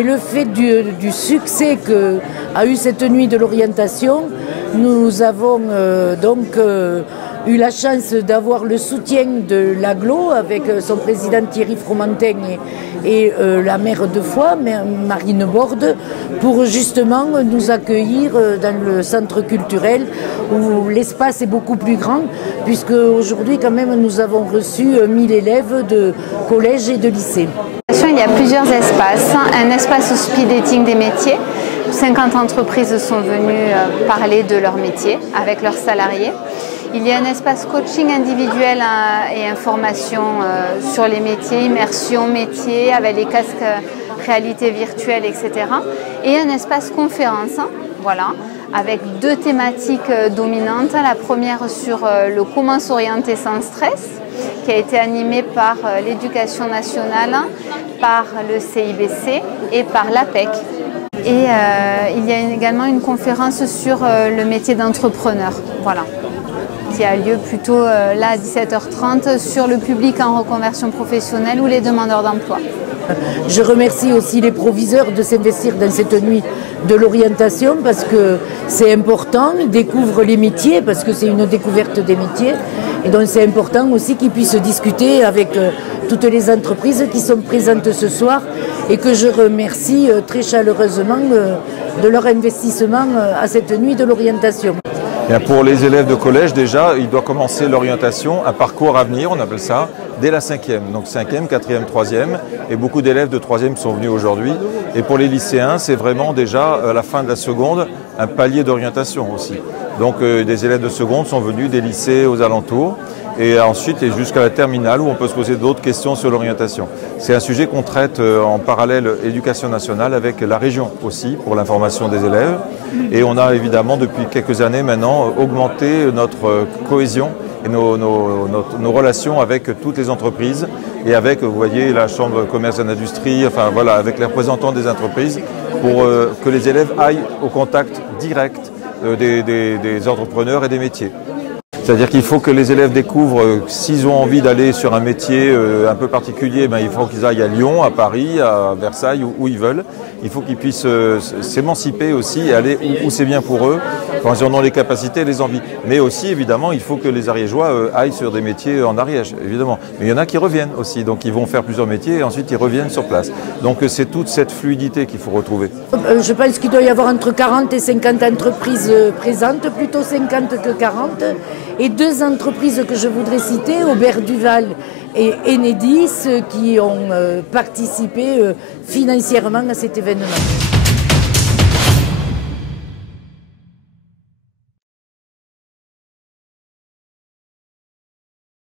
Mais le fait du succès qu'a eu cette nuit de l'orientation, nous avons eu la chance d'avoir le soutien de l'agglo avec son président Thierry Fromentin et la maire de Foix, Marine Borde, pour justement nous accueillir dans le centre culturel où l'espace est beaucoup plus grand, puisque aujourd'hui quand même nous avons reçu 1000 élèves de collège et de lycée. Il y a plusieurs espaces. Un espace speed dating des métiers. 50 entreprises sont venues parler de leur métier avec leurs salariés. Il y a un espace coaching individuel et information sur les métiers, immersion métier avec les casques réalité virtuelle, etc. Et un espace conférence, voilà, avec 2 thématiques dominantes. La première sur le comment s'orienter sans stress, qui a été animée par l'Éducation nationale, par le CIBC et par l'APEC. Et il y a également une conférence sur le métier d'entrepreneur, voilà, qui a lieu plutôt là à 17h30 sur le public en reconversion professionnelle ou les demandeurs d'emploi. Je remercie aussi les proviseurs de s'investir dans cette nuit de l'orientation parce que c'est important, ils découvrent les métiers parce que c'est une découverte des métiers et donc c'est important aussi qu'ils puissent discuter avec toutes les entreprises qui sont présentes ce soir et que je remercie très chaleureusement de leur investissement à cette nuit de l'orientation. Pour les élèves de collège, déjà, il doit commencer l'orientation, un parcours à venir, on appelle ça, dès la 5e. Donc 5e, 4e, 3e, et beaucoup d'élèves de 3e sont venus aujourd'hui. Et pour les lycéens, c'est vraiment déjà à la fin de la seconde, un palier d'orientation aussi. Donc des élèves de seconde sont venus des lycées aux alentours. Et ensuite, jusqu'à la terminale où on peut se poser d'autres questions sur l'orientation. C'est un sujet qu'on traite en parallèle Éducation nationale avec la région aussi pour l'information des élèves. Et on a évidemment depuis quelques années maintenant augmenté notre cohésion et nos relations avec toutes les entreprises et avec, vous voyez, la Chambre de commerce et d'industrie, enfin voilà, avec les représentants des entreprises pour que les élèves aillent au contact direct des entrepreneurs et des métiers. C'est-à-dire qu'il faut que les élèves découvrent, s'ils ont envie d'aller sur un métier un peu particulier, il faut qu'ils aillent à Lyon, à Paris, à Versailles, où ils veulent. Il faut qu'ils puissent s'émanciper aussi et aller où c'est bien pour eux, quand ils en ont les capacités et les envies. Mais aussi, évidemment, il faut que les Ariégeois aillent sur des métiers en Ariège, évidemment. Mais il y en a qui reviennent aussi, donc ils vont faire plusieurs métiers et ensuite ils reviennent sur place. Donc c'est toute cette fluidité qu'il faut retrouver. Je pense qu'il doit y avoir entre 40 et 50 entreprises présentes, plutôt 50 que 40. Et 2 entreprises que je voudrais citer, Aubert Duval et Enedis, qui ont participé financièrement à cet événement.